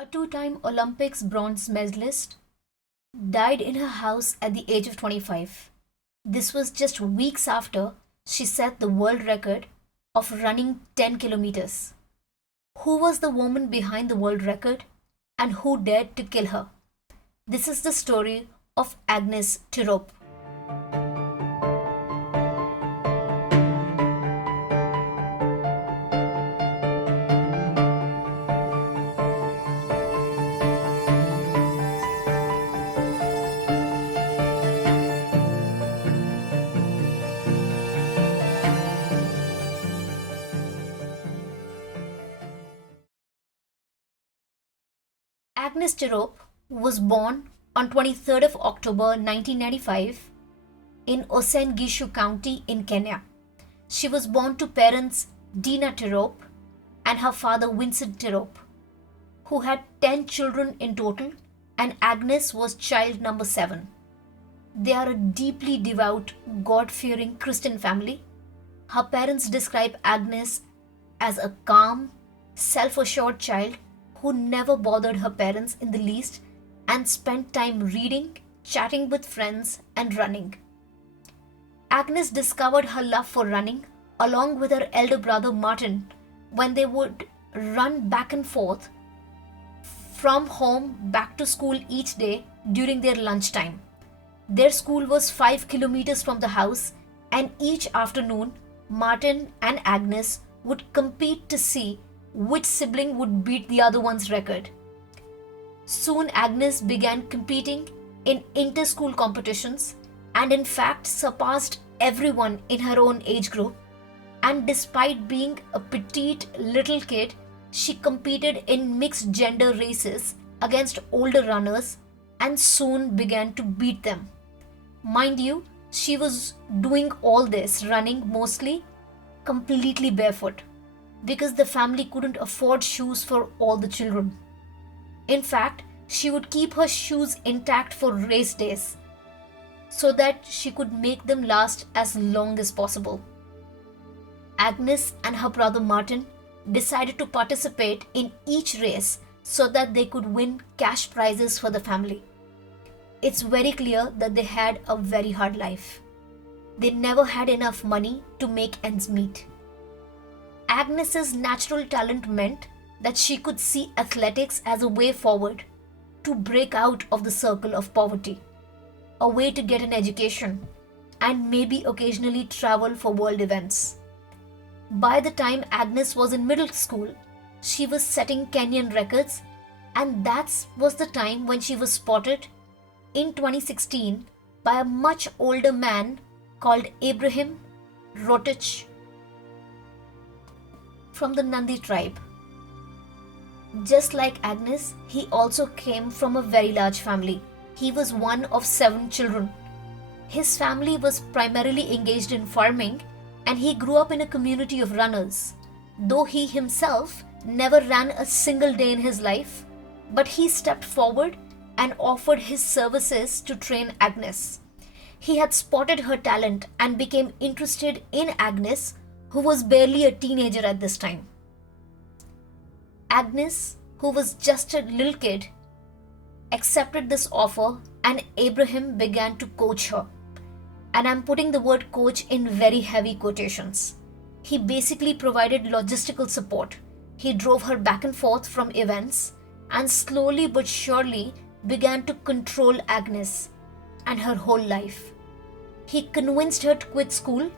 A two-time Olympics bronze medalist, died in her house at the age of 25. This was just weeks after she set the world record of running 10 kilometers. Who was the woman behind the world record and who dared to kill her? This is the story of Agnes Tirop. Agnes Tirop was born on 23rd of October 1995 in Uasin Gishu County in Kenya. She was born to parents Dina Tirop and her father Vincent Tirop, who had 10 children in total, and Agnes was child number 7. They are a deeply devout, God fearing Christian family. Her parents describe Agnes as a calm, self assured child who never bothered her parents in the least and spent time reading, chatting with friends, and running. Agnes discovered her love for running along with her elder brother Martin when they would run back and forth from home back to school each day during their lunchtime. Their school was 5 kilometers from the house, and each afternoon, Martin and Agnes would compete to see which sibling would beat the other one's record. Soon, Agnes began competing in inter school competitions and, in fact, surpassed everyone in her own age group. And despite being a petite little kid, she competed in mixed gender races against older runners and soon began to beat them. Mind you, she was doing all this running mostly completely barefoot because the family couldn't afford shoes for all the children. In fact, she would keep her shoes intact for race days so that she could make them last as long as possible. Agnes and her brother Martin decided to participate in each race so that they could win cash prizes for the family. It's very clear that they had a very hard life. They never had enough money to make ends meet. Agnes's natural talent meant that she could see athletics as a way forward to break out of the circle of poverty, a way to get an education, and maybe occasionally travel for world events. By the time Agnes was in middle school, she was setting Kenyan records, and that was the time when she was spotted in 2016 by a much older man called Abraham Rotich from the Nandi tribe. Just like Agnes, he also came from a very large family. He was one of 7 children. His family was primarily engaged in farming, and he grew up in a community of runners. Though he himself never ran a single day in his life, but he stepped forward and offered his services to train Agnes. He had spotted her talent and became interested in Agnes, who was barely a teenager at this time. Agnes, who was just a little kid, accepted this offer and Abraham began to coach her. And I'm putting the word coach in very heavy quotations. He basically provided logistical support. He drove her back and forth from events and slowly but surely began to control Agnes and her whole life. He convinced her to quit school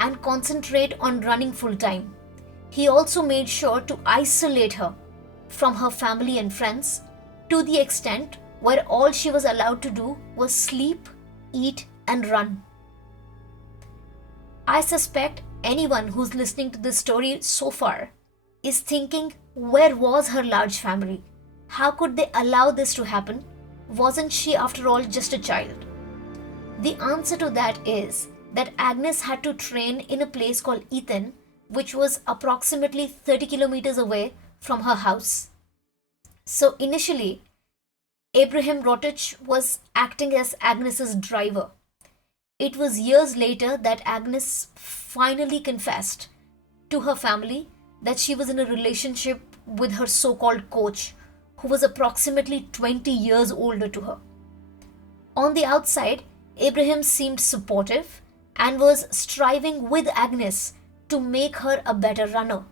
and concentrate on running full time. He also made sure to isolate her from her family and friends to the extent where all she was allowed to do was sleep, eat, and run. I suspect anyone who's listening to this story so far is thinking, where was her large family? How could they allow this to happen? Wasn't she, after all, just a child? The answer to that is that Agnes had to train in a place called Ethan, which was approximately 30 kilometers away from her house. So initially, Abraham Rotich was acting as Agnes's driver. It was years later that Agnes finally confessed to her family that she was in a relationship with her so-called coach, who was approximately 20 years older to her. On the outside, Abraham seemed supportive and was striving with Agnes to make her a better runner.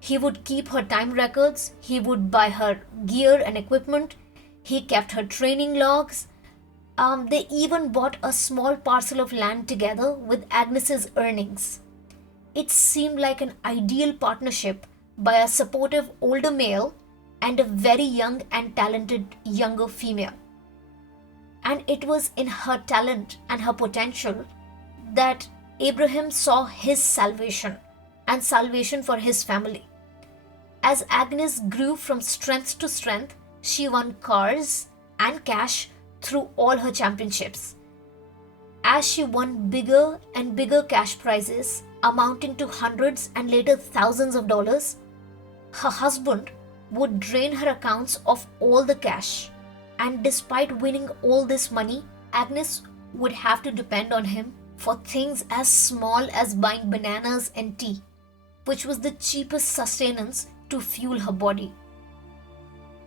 He would keep her time records, he would buy her gear and equipment, he kept her training logs. They even bought a small parcel of land together with Agnes's earnings. It seemed like an ideal partnership by a supportive older male and a very young and talented younger female. And it was in her talent and her potential that Abraham saw his salvation and salvation for his family. As Agnes grew from strength to strength, she won cars and cash through all her championships. As she won bigger and bigger cash prizes, amounting to hundreds and later thousands of dollars, her husband would drain her accounts of all the cash. And despite winning all this money, Agnes would have to depend on him for things as small as buying bananas and tea, which was the cheapest sustenance to fuel her body.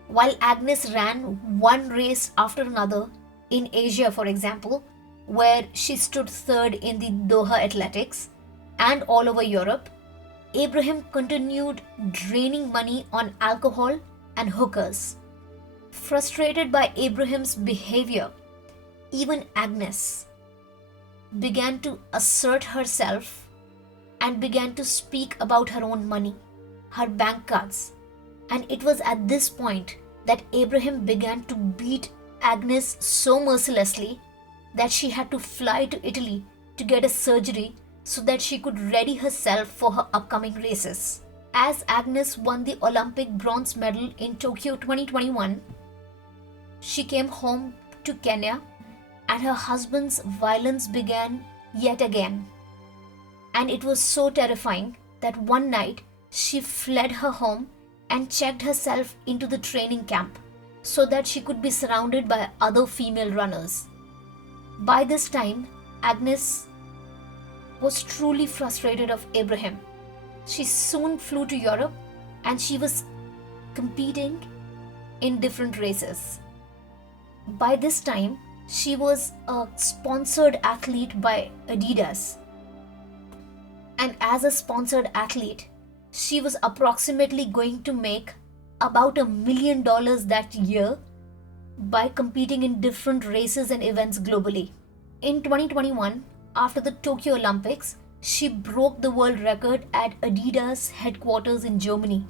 While Agnes ran one race after another in Asia, for example, where she stood third in the Doha Athletics, and all over Europe, Abraham continued draining money on alcohol and hookers. Frustrated by Abraham's behavior, even Agnes began to assert herself and began to speak about her own money, her bank cards. And it was at this point that Abraham began to beat Agnes so mercilessly that she had to fly to Italy to get a surgery so that she could ready herself for her upcoming races. As Agnes won the Olympic bronze medal in Tokyo 2021, she came home to Kenya and her husband's violence began yet again. And it was so terrifying that one night she fled her home and checked herself into the training camp so that she could be surrounded by other female runners. By this time, Agnes was truly frustrated of Abraham. She soon flew to Europe and she was competing in different races. By this time, she was a sponsored athlete by Adidas. And as a sponsored athlete, she was approximately going to make about $1 million that year by competing in different races and events globally. In 2021, after the Tokyo Olympics, she broke the world record at Adidas headquarters in Germany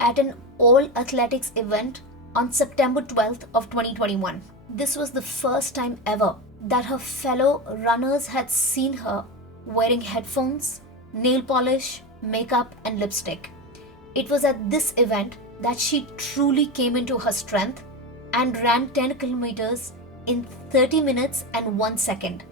at an all athletics event on September 12th of 2021. This was the first time ever that her fellow runners had seen her wearing headphones, nail polish, makeup and lipstick. It was at this event that she truly came into her strength and ran 10 kilometers in 30 minutes and 1 second.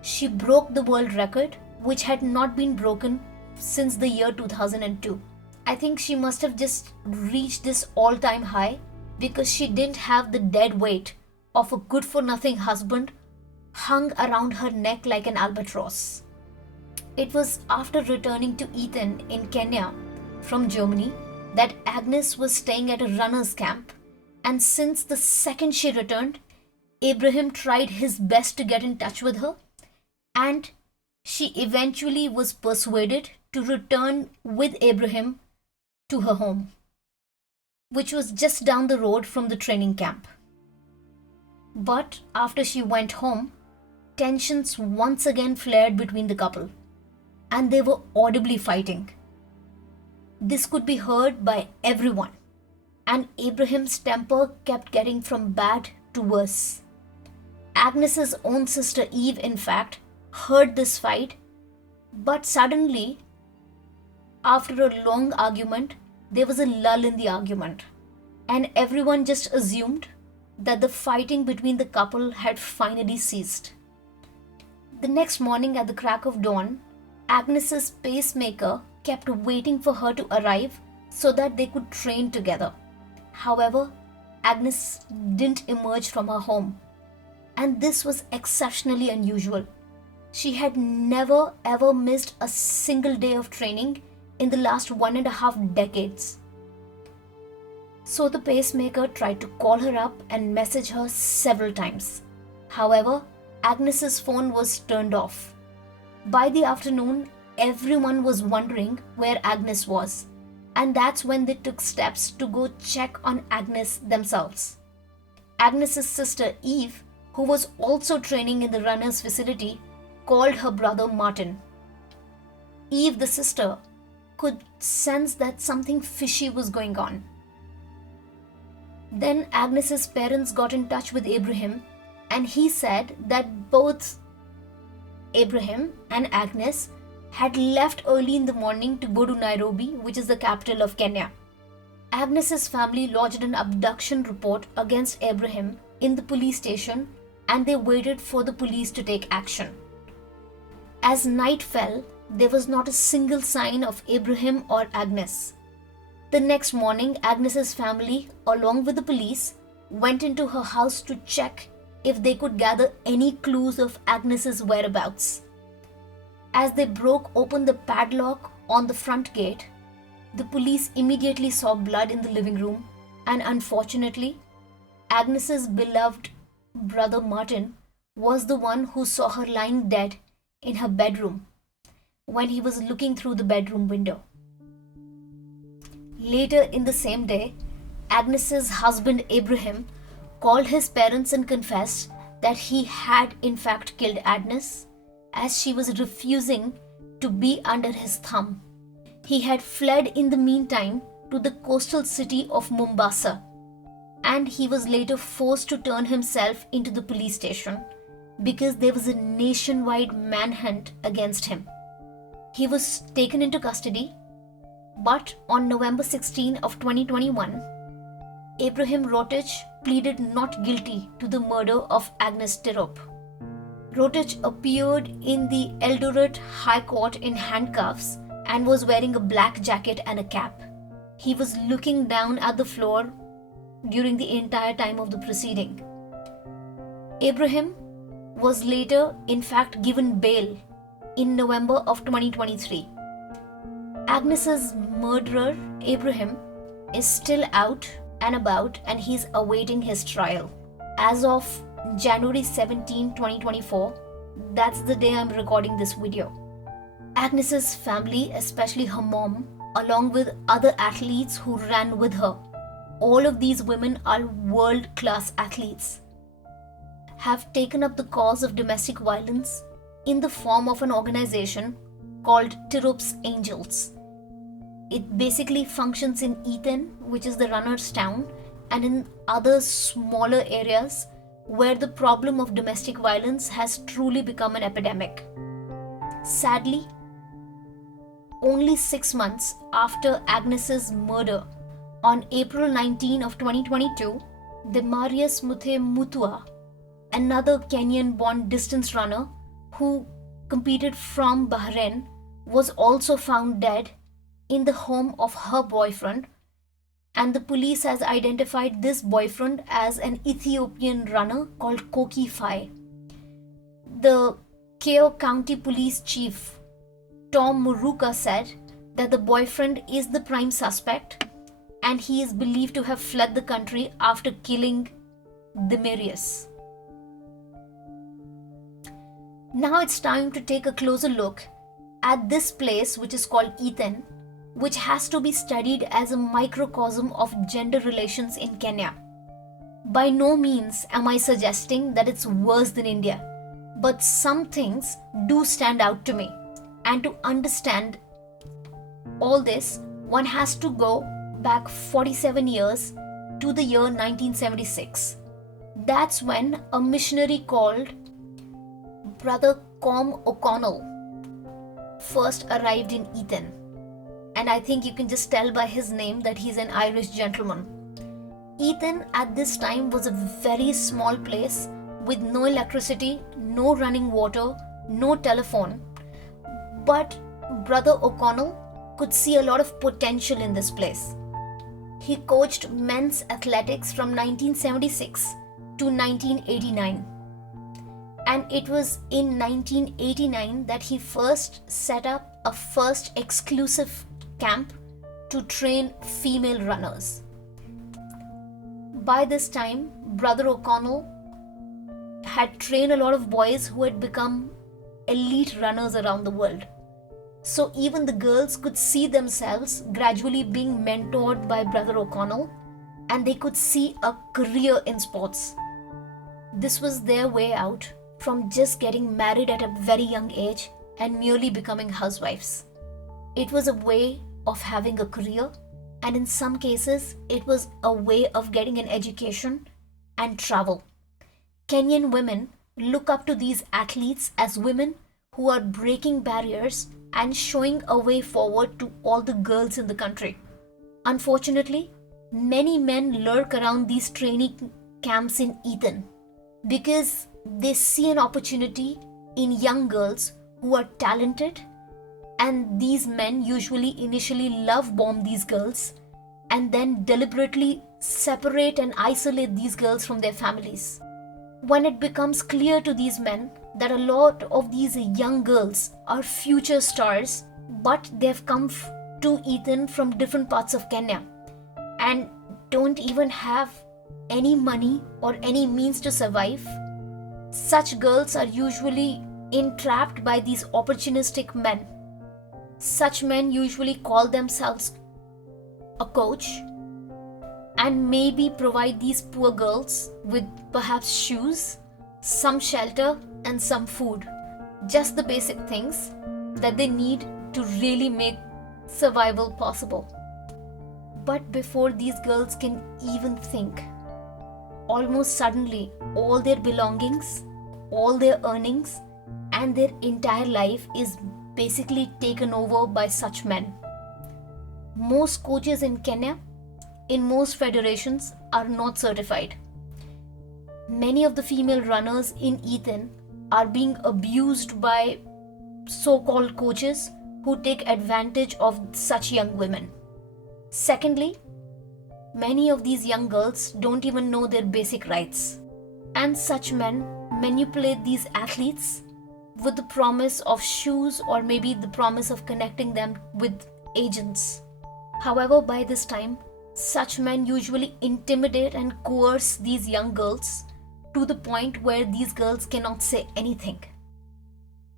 She broke the world record, which had not been broken since the year 2002. I think she must have just reached this all-time high because she didn't have the dead weight of a good-for-nothing husband hung around her neck like an albatross. It was after returning to Ethan in Kenya from Germany that Agnes was staying at a runner's camp, and since the second she returned, Abraham tried his best to get in touch with her, and she eventually was persuaded to return with Abraham to her home, which was just down the road from the training camp. But after she went home, tensions once again flared between the couple, and they were audibly fighting. This could be heard by everyone, and Abraham's temper kept getting from bad to worse. Agnes's own sister Eve, in fact, heard this fight, but suddenly, after a long argument, there was a lull in the argument, and everyone just assumed that the fighting between the couple had finally ceased. The next morning at the crack of dawn, Agnes's pacemaker kept waiting for her to arrive so that they could train together. However, Agnes didn't emerge from her home, and this was exceptionally unusual. She had never ever missed a single day of training in the last 1.5 decades. So the pacemaker tried to call her up and message her several times. However, Agnes's phone was turned off. By the afternoon, everyone was wondering where Agnes was, and that's when they took steps to go check on Agnes themselves. Agnes's sister Eve, who was also training in the runner's facility, called her brother Martin. Eve, the sister, could sense that something fishy was going on. Then Agnes's parents got in touch with Abraham, and he said that both Abraham and Agnes had left early in the morning to go to Nairobi, which is the capital of Kenya. Agnes's family lodged an abduction report against Abraham in the police station, and they waited for the police to take action. As night fell, there was not a single sign of Abraham or Agnes. The next morning, Agnes's family, along with the police, went into her house to check if they could gather any clues of Agnes's whereabouts. As they broke open the padlock on the front gate, the police immediately saw blood in the living room, and unfortunately, Agnes's beloved brother Martin was the one who saw her lying dead in her bedroom when he was looking through the bedroom window. Later in the same day, Agnes's husband Abraham called his parents and confessed that he had in fact killed Agnes, as she was refusing to be under his thumb. He had fled in the meantime to the coastal city of Mombasa, and he was later forced to turn himself into the police station because there was a nationwide manhunt against him. He was taken into custody, but on November 16 of 2021, Abraham Rotich pleaded not guilty to the murder of Agnes Tirop. Rotich appeared in the Eldoret High Court in handcuffs and was wearing a black jacket and a cap. He was looking down at the floor during the entire time of the proceeding. Abraham was later, in fact, given bail in November of 2023. Agnes's murderer, Abraham, is still out and about, and he's awaiting his trial. As of January 17, 2024, that's the day I'm recording this video. Agnes's family, especially her mom, along with other athletes who ran with her, all of these women are world-class athletes, have taken up the cause of domestic violence in the form of an organization called Tirop's Angels. It basically functions in Eton, which is the runner's town, and in other smaller areas where the problem of domestic violence has truly become an epidemic. Sadly, only 6 months after Agnes's murder, on April 19 of 2022, Demarius Muthe Mutua, another Kenyan-born distance runner who competed from Bahrain, was also found dead in the home of her boyfriend, and the police has identified this boyfriend as an Ethiopian runner called Koki Fai. The Keo County Police Chief Tom Muruka said that the boyfriend is the prime suspect and he is believed to have fled the country after killing Demarius. Now it's time to take a closer look at this place, which is called Eton, which has to be studied as a microcosm of gender relations in Kenya. By no means am I suggesting that it's worse than India, but some things do stand out to me. And to understand all this, one has to go back 47 years to the year 1976. That's when a missionary called Brother Com O'Connell first arrived in Eton. And I think you can just tell by his name that he's an Irish gentleman. Eton at this time was a very small place with no electricity, no running water, no telephone. But Brother O'Connell could see a lot of potential in this place. He coached men's athletics from 1976 to 1989. And it was in 1989 that he first set up a first exclusive camp to train female runners. By this time, Brother O'Connell had trained a lot of boys who had become elite runners around the world. So even the girls could see themselves gradually being mentored by Brother O'Connell, and they could see a career in sports. This was their way out from just getting married at a very young age and merely becoming housewives. It was a way of having a career, and in some cases, it was a way of getting an education and travel. Kenyan women look up to these athletes as women who are breaking barriers and showing a way forward to all the girls in the country. Unfortunately, many men lurk around these training camps in Eton because they see an opportunity in young girls who are talented, and these men usually initially love bomb these girls and then deliberately separate and isolate these girls from their families. When it becomes clear to these men that a lot of these young girls are future stars, but they've come to Eton from different parts of Kenya and don't even have any money or any means to survive, such girls are usually entrapped by these opportunistic men. Such men usually call themselves a coach and maybe provide these poor girls with perhaps shoes, some shelter, and some food. Just the basic things that they need to really make survival possible. But before these girls can even think, almost suddenly all their belongings, all their earnings, and their entire life is basically taken over by such men. Most coaches in Kenya, in most federations, are not certified. Many of the female runners in Eton are being abused by so-called coaches who take advantage of such young women. Secondly, many of these young girls don't even know their basic rights, and such men manipulate these athletes with the promise of shoes or maybe the promise of connecting them with agents. However, by this time, such men usually intimidate and coerce these young girls to the point where these girls cannot say anything.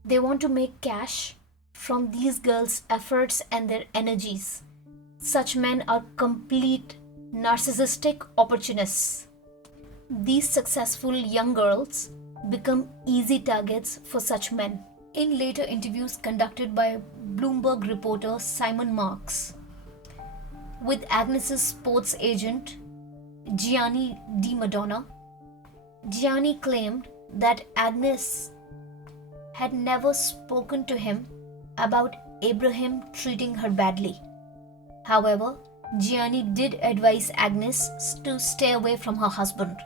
They want to make cash from these girls' efforts and their energies. Such men are complete narcissistic opportunists. These successful young girls become easy targets for such men. In later interviews conducted by Bloomberg reporter Simon Marks with Agnes's sports agent Gianni Di Madonna, Gianni claimed that Agnes had never spoken to him about Abraham treating her badly. However, Gianni did advise Agnes to stay away from her husband,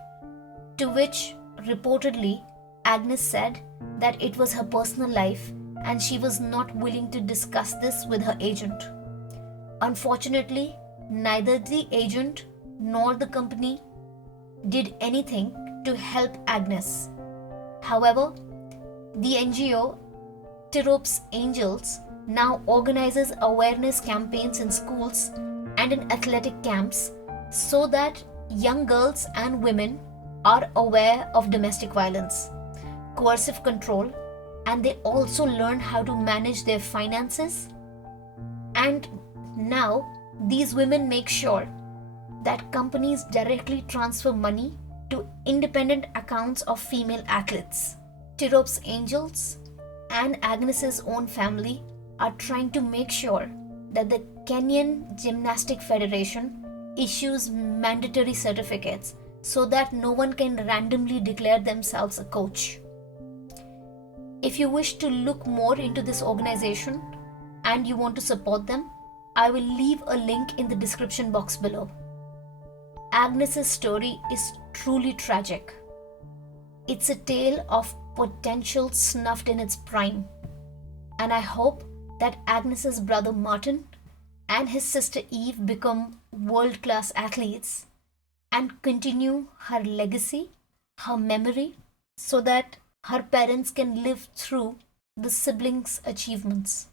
to which reportedly Agnes said that it was her personal life and she was not willing to discuss this with her agent. Unfortunately, neither the agent nor the company did anything to help Agnes. However, the NGO Tirop's Angels now organizes awareness campaigns in schools and in athletic camps so that young girls and women are aware of domestic violence, coercive control, and they also learn how to manage their finances. And now these women make sure that companies directly transfer money to independent accounts of female athletes. Tirop's Angels and Agnes's own family are trying to make sure that the Kenyan Gymnastic Federation issues mandatory certificates so that no one can randomly declare themselves a coach. If you wish to look more into this organization and you want to support them, I will leave a link in the description box below. Agnes's story is truly tragic. It's a tale of potential snuffed in its prime, and I hope that Agnes's brother Martin and his sister Eve become world-class athletes and continue her legacy, her memory, so that her parents can live through the siblings' achievements.